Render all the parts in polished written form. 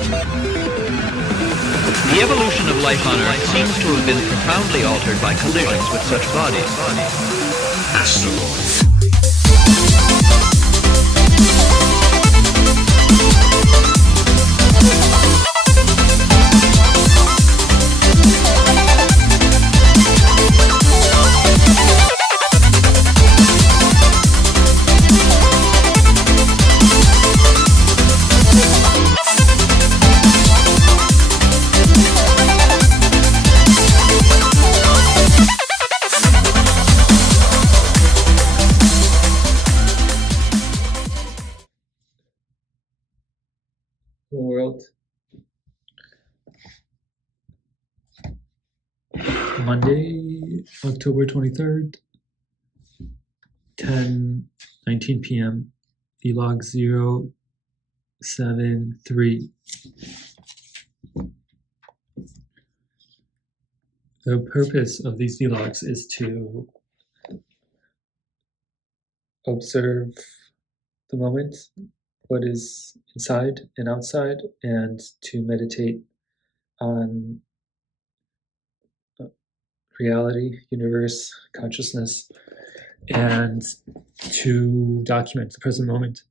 The evolution of life on Earth seems to have been profoundly altered by collisions with such bodies. Asteroids. World. Monday, October 23rd, 10:19 p.m. vlog073. The purpose of these vlogs is to observe the moment, what is inside and outside, and to meditate on reality, universe, consciousness, and to document the present moment.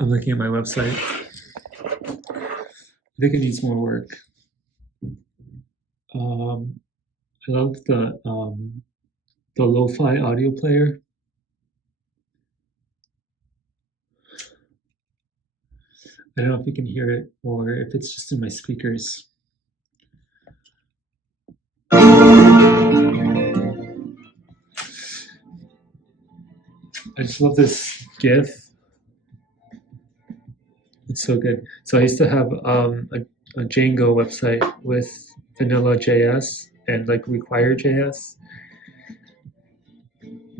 I'm looking at my website. I think it needs more work. I love the lo-fi audio player. I don't know if you can hear it or if it's just in my speakers. I just love this GIF. It's so good. So I used to have a Django website with vanilla.js and like require.js.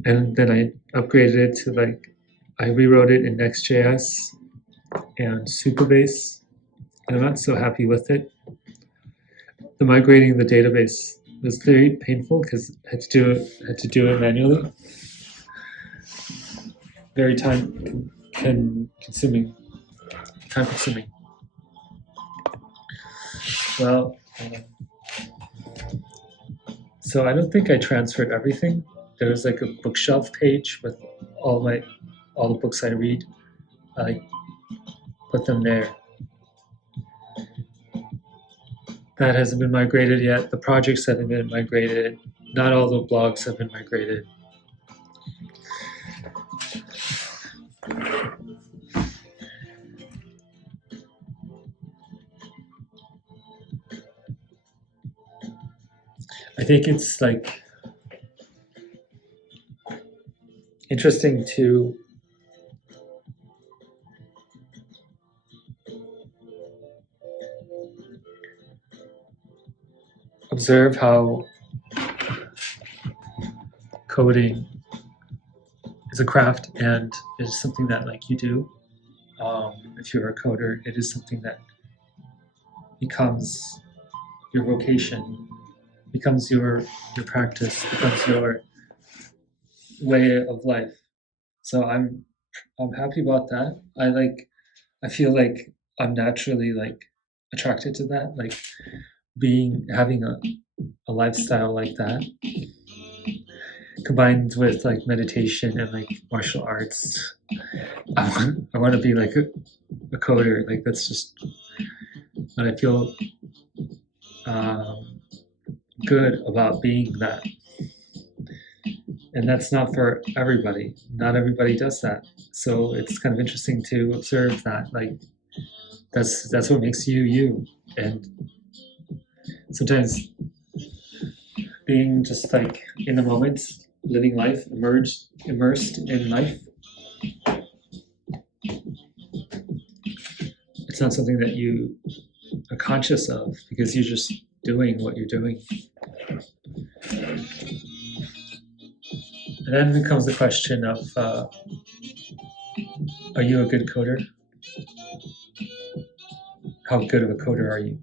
And then I upgraded it to I rewrote it in Next.js and Supabase. And I'm not so happy with it. The migrating the database was very painful because I had to do it manually. Very time consuming. Well, so I don't think I transferred everything. There was like a bookshelf page with all the books I read. I put them there. That hasn't been migrated yet. The projects haven't been migrated. Not all the blogs have been migrated. I think it's interesting to observe how coding is a craft and is something that you do. If you're a coder, it is something that becomes your vocation, becomes your practice, becomes your way of life. So I'm happy about that. I feel like I'm naturally attracted to that, having a lifestyle like that, combined with meditation and martial arts. I want to be a coder. That's just what I feel good about being that. And that's not for everybody. Not everybody does that. So it's kind of interesting to observe that. That's what makes you you. And sometimes being just in the moment, living life, immersed in life, it's not something that you are conscious of because you're just doing what you're doing. And then becomes the question of, are you a good coder? How good of a coder are you?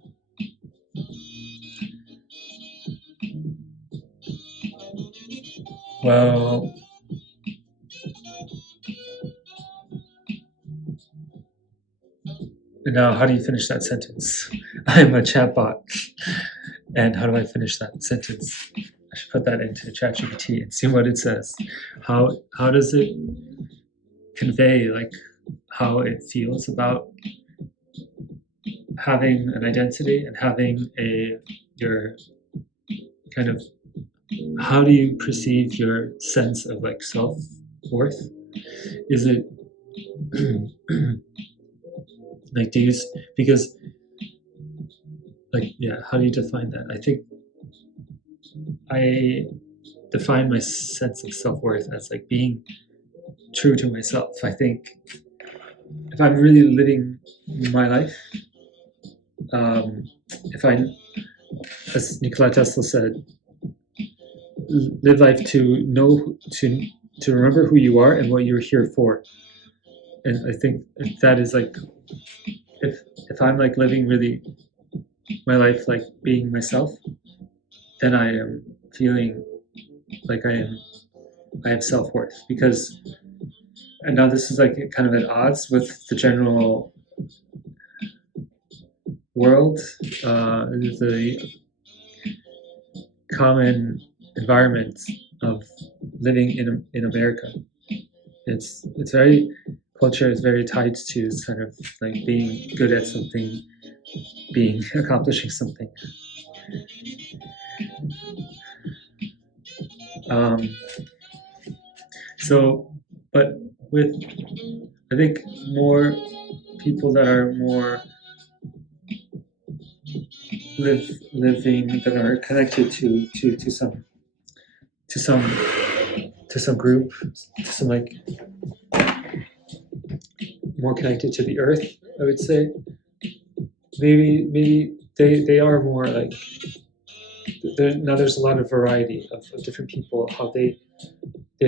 Well, now how do you finish that sentence? I'm a chatbot. And how do I finish that sentence? I should put that into ChatGPT and see what it says. How does it convey like how it feels about having an identity and having your kind of, how do you perceive your sense of like self-worth? Is it like, because like, yeah, how do you define that? I think I define my sense of self-worth as like being true to myself. I think if I'm really living my life, if I, as Nikola Tesla said, live life to know, to remember who you are and what you're here for. And I think that is like, if I'm like living really my life like being myself, then I am feeling like I have self-worth. Because, and now this is like kind of at odds with the general world, the common environment of living in America. It's very, culture is very tied to kind of like being good at something, being accomplishing something. So, but with, I think, more people that are more living, that are connected to some group, to some like more connected to the earth, I would say. Maybe they are more like, now there's a lot of variety of different people, how they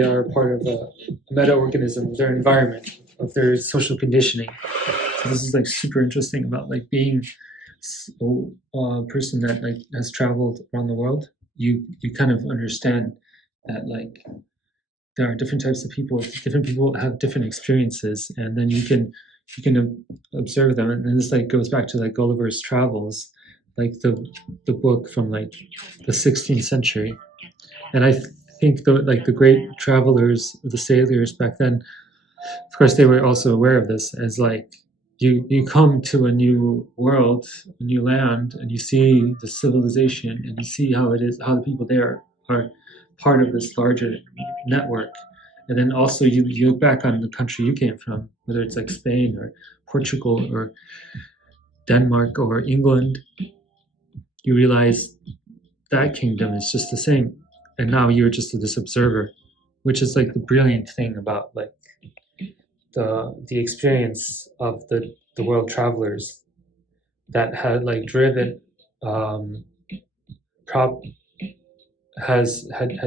are part of a meta-organism of their environment, of their social conditioning. So this is like super interesting about like being a person that like has traveled around the world. You kind of understand that like there are different types of people. Different people have different experiences, and then you can observe them. And then this like goes back to like Gulliver's Travels, like the book from like the 16th century. And I think the great travelers, the sailors back then, of course, they were also aware of this as like you come to a new world, a new land, and you see the civilization, and you see how it is, how the people there are part of this larger network. And then also you look back on the country you came from, whether it's like Spain or Portugal or Denmark or England, you realize that kingdom is just the same. And now you're just this observer, which is like the brilliant thing about like the experience of the world travelers that had like driven prop had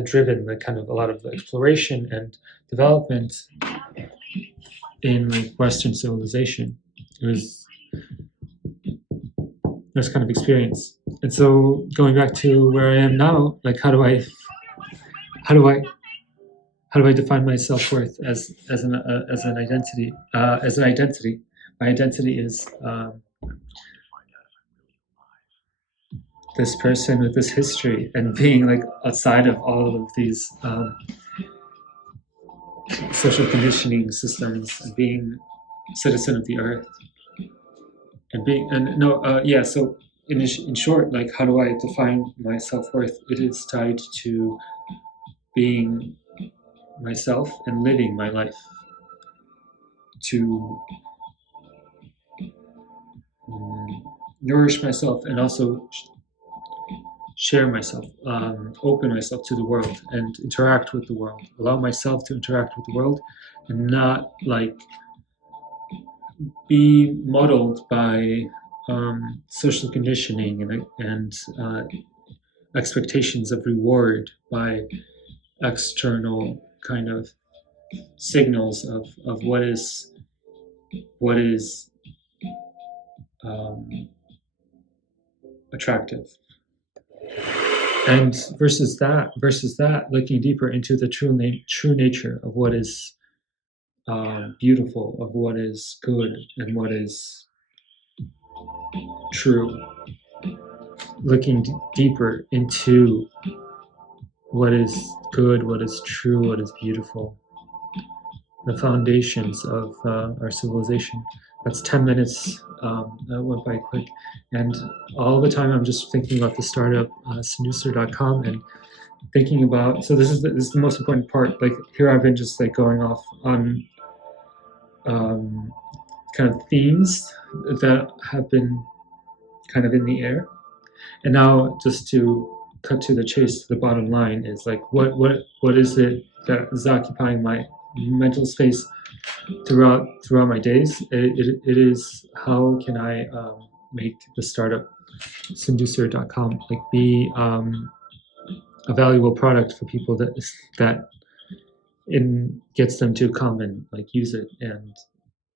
driven like kind of a lot of the exploration and development in like Western civilization. It was this kind of experience. And so going back to where I am now, like how do I define my self-worth as an identity? My identity is this person with this history, and being like outside of all of these social conditioning systems, and being a citizen of the earth, and being, and no, yeah. So in short, like how do I define my self-worth? It is tied to being myself and living my life to nourish myself and also share myself, open myself to the world and interact with the world, allow myself to interact with the world, and not like be muddled by social conditioning and expectations of reward by external kind of signals of what is attractive. and versus that, looking deeper into the true nature of what is beautiful, of what is good, and what is true. Looking deeper into what is good, what is true, what is beautiful, the foundations of our civilization. That's 10 minutes. That went by quick. And all the time I'm just thinking about the startup, synducer.com, and thinking about, so this is the most important part. Like here I've been just like going off on um, kind of themes that have been kind of in the air. And now just to cut to the chase, to the bottom line is like, what is it that is occupying my mental space throughout my days? It is, how can I make the startup synducer.com like be a valuable product for people that gets them to come and like use it and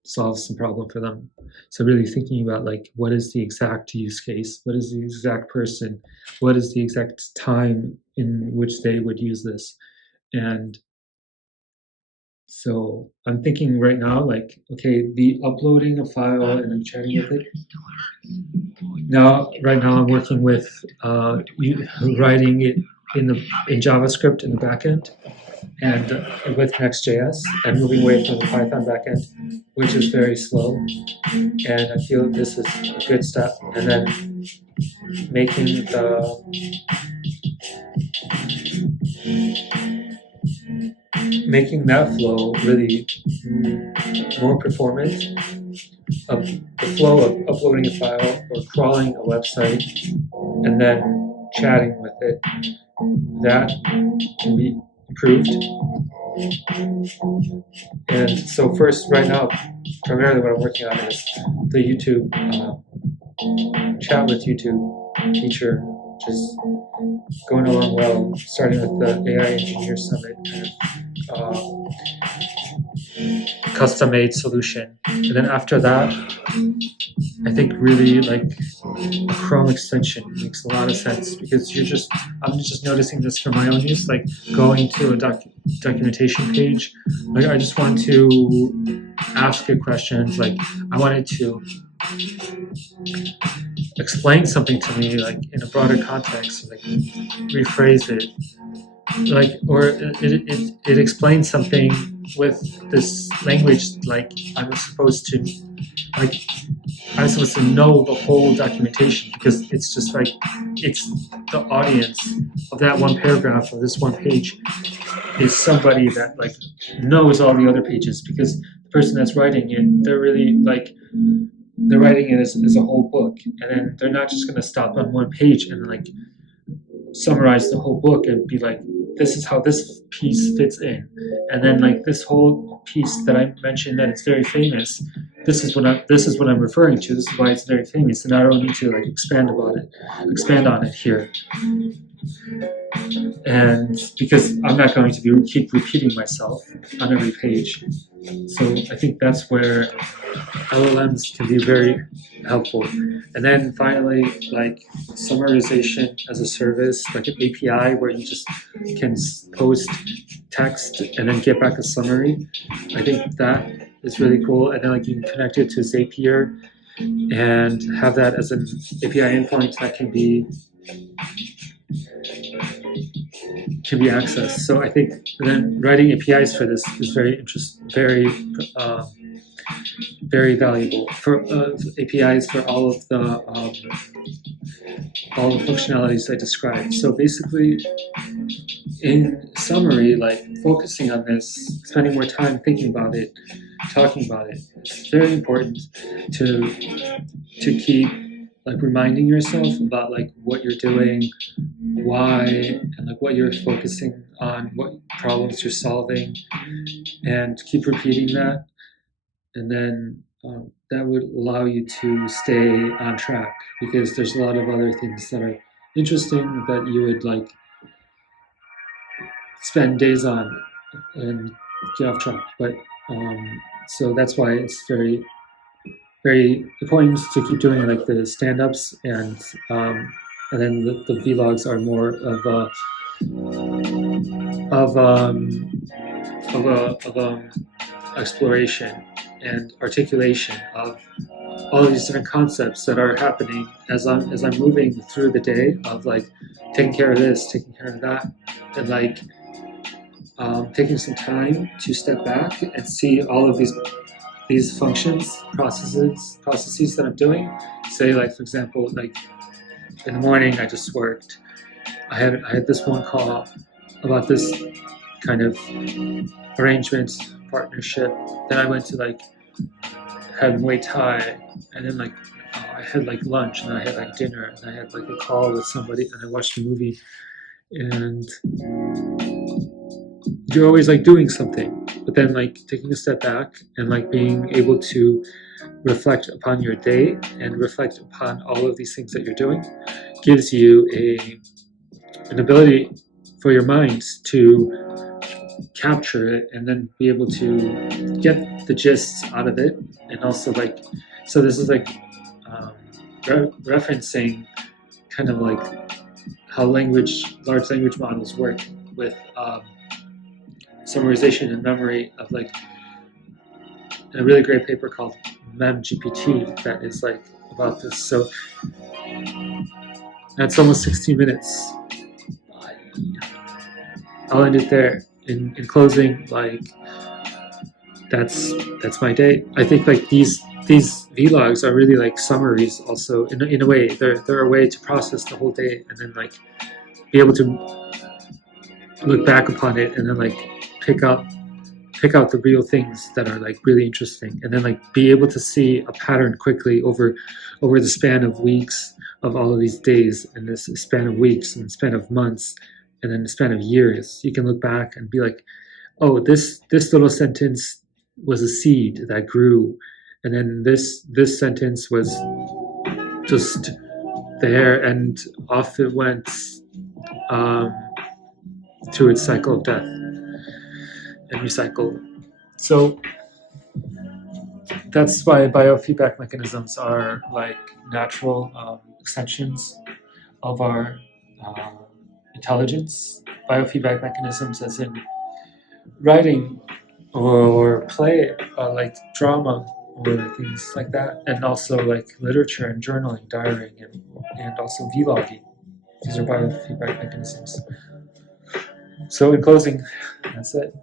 solve some problem for them. So really thinking about like, what is the exact use case, what is the exact person, what is the exact time in which they would use this. And so I'm thinking right now, like, okay, the uploading a file and then chatting with it. Now, right now, I'm working with writing it in JavaScript in the backend, and with Next.js, and moving away from the Python backend, which is very slow. And I feel this is a good step. And then making that flow really more performant, of the flow of uploading a file or crawling a website and then chatting with it, that can be improved. And so first, right now, primarily what I'm working on is the YouTube chat with YouTube feature, which is going along well, starting with the AI Engineer Summit kind of custom-made solution. And then after that, I think really like a Chrome extension makes a lot of sense, because I'm just noticing this for my own use, like going to a documentation page. Like I just want to ask it questions, like I wanted to explain something to me like in a broader context, like rephrase it, like, or it explains something with this language, like I'm supposed to know the whole documentation, because it's just like, it's the audience of that one paragraph or this one page is somebody that like knows all the other pages, because the person that's writing it, they're really like, they're writing it as a whole book, and then they're not just going to stop on one page and like summarize the whole book and be like, this is how this piece fits in, and then like this whole piece that I mentioned that it's very famous, this is what I'm referring to, this is why it's very famous, and I don't need to like expand on it here. And because I'm not going to keep repeating myself on every page. So I think that's where LLMs can be very helpful. And then finally, like summarization as a service, like an API where you just can post text and then get back a summary. I think that is really cool. And then like you can connect it to Zapier and have that as an API endpoint that can be accessed. So I think then writing APIs for this is very interesting, very valuable for APIs for all the functionalities I described. So basically, in summary, like focusing on this, spending more time thinking about it, talking about it, it's very important to keep like reminding yourself about like what you're doing, why, and like what you're focusing on, what problems you're solving, and keep repeating that. And then that would allow you to stay on track, because there's a lot of other things that are interesting that you would like spend days on and get off track. But so that's why it's very, very important to keep doing like the stand-ups and and then the vlogs are more of exploration and articulation of all of these different concepts that are happening as I'm moving through the day, of like taking care of this, taking care of that, and like taking some time to step back and see all of these functions, processes that I'm doing. Say, like, for example, like in the morning I just worked. I had this one call about this kind of arrangement, partnership. Then I went to like have Muay Thai, and then like I had like lunch, and I had like dinner, and I had like a call with somebody, and I watched a movie. And you're always like doing something, but then like taking a step back and like being able to reflect upon your day and reflect upon all of these things that you're doing gives you an ability for your mind to capture it and then be able to get the gist out of it. And also like, so this is like referencing kind of like how large language models work with summarization and memory, of like a really great paper called MemGPT that is like about this. So that's almost 16 minutes. I'll end it there. In closing, like that's my day. I think like these vlogs are really like summaries. Also, in a way, they're a way to process the whole day and then like be able to look back upon it and then like pick out the real things that are like really interesting, and then like be able to see a pattern quickly over the span of weeks, of all of these days, and this span of weeks and span of months, and then the span of years. You can look back and be like, oh, this little sentence was a seed that grew, and then this sentence was just there, and off it went through its cycle of death and recycle. So that's why biofeedback mechanisms are like natural extensions of our intelligence. Biofeedback mechanisms, as in writing or play, like drama or things like that, and also like literature and journaling, diarying, and also vlogging. These are biofeedback mechanisms. So in closing, that's it.